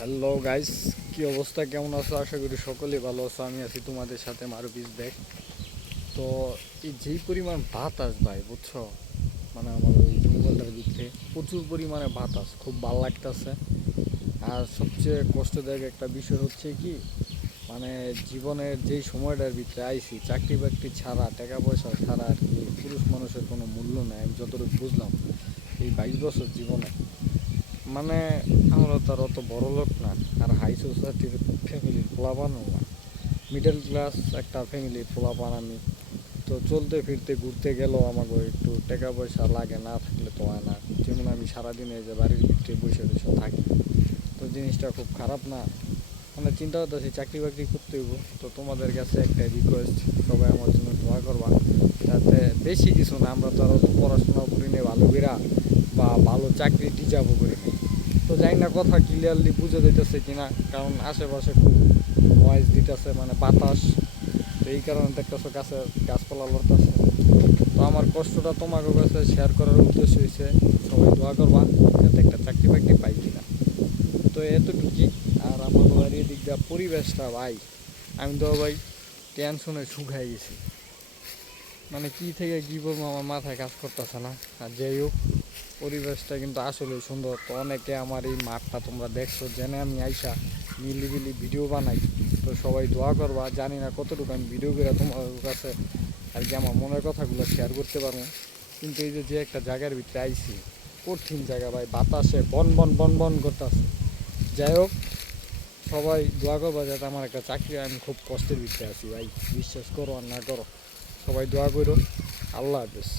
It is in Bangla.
হ্যালো গাইস, কি অবস্থা, কেমন আছো? আশা করি সকলেই ভালো আছো। আমি আছি তোমাদের সাথে মারুফিস ব্যাগ। তো এই যেই পরিমাণ বাতাস ভাই, বুঝছো, মানে আমার ওই জঙ্গলটার ভিতরে প্রচুর পরিমাণে বাতাস, খুব ভালো লাগতেছে। আর সবচেয়ে কষ্টদায়ক একটা বিষয় হচ্ছে কি, মানে জীবনের যেই সময়টার ভিতরে আইছি, চাকরি বাকরি ছাড়া, টাকা পয়সা ছাড়া আর কি পুরুষ মানুষের কোনো মূল্য নেই, আমি যতটুকু বুঝলাম এই 22 বছর জীবনে। মানে আমরা তো আর অত বড় লোক না, আর হাই সোসাইটির ফ্যামিলির পোলাপানও না, মিডল ক্লাস একটা ফ্যামিলির পোলাপান আমি। তো চলতে ফিরতে ঘুরতে গেলেও আমাকে একটু টাকা পয়সা লাগে, না থাকলে তো হয় না। যেমন আমি সারাদিন এই যে বাড়ির ভিতরে বসে বসে থাকি, তো জিনিসটা খুব খারাপ না? মানে চিন্তা করতেছি চাকরি বাকরি করতে হইব। তো তোমাদের কাছে একটা রিকোয়েস্ট, সবাই আমার জন্য দোয়া করবা, যাতে বেশি কিছু না, আমরা তো আর অত পড়াশোনা করি নি ভালো করে, বা ভালো চাকরি ডিজার্ভও করি নি। তো জানি না কথা ক্লিয়ারলি বুঝে দিতেছে কিনা, কারণ আশেপাশে খুব নয়েজ দিতেছে, মানে বাতাস। তো এই কারণে দেখতেছো কাছে গাছপালা লড়তেছে। তো আমার কষ্টটা তোমাকে কাছে শেয়ার করার উদ্দেশ্য হয়েছে, সবাই দোয়া করবা যাতে একটা চাকরি বাকরি পাই কিনা। তো এতটুকুই। আর আমার বাড়ির দিক দিয়ে পরিবেশটা ভাই, আমি তো ভাই টেনশনে শুকাই গেছি। মানে কি থেকে কী বলবো, আমার মাথায় কাজ করতেছে না। আর যাই হোক, পরিবেশটা কিন্তু আসলে সুন্দর। তো অনেকে আমার এই মাঠটা তোমরা দেখছো, জেনে আমি আইসা নিলিবিলি ভিডিও বানাই। তো সবাই দোয়া করবা, জানি না কতটুকু আমি ভিডিও করে তোমার কাছে আর কি আমার মনের কথাগুলো শেয়ার করতে পারবো। কিন্তু এই যে যে একটা জায়গার ভিতরে আইছি, কঠিন জায়গা ভাই, বাতাসে বন বন বন বন করতেছে। যাই হোক, সবাই দোয়া করবা যাতে আমার একটা চাকরি হয়। আমি খুব কষ্টের ভিতরে আছি ভাই, বিশ্বাস করো আর না করো, সবাই দোয়া করো। আল্লাহ হাফেজ।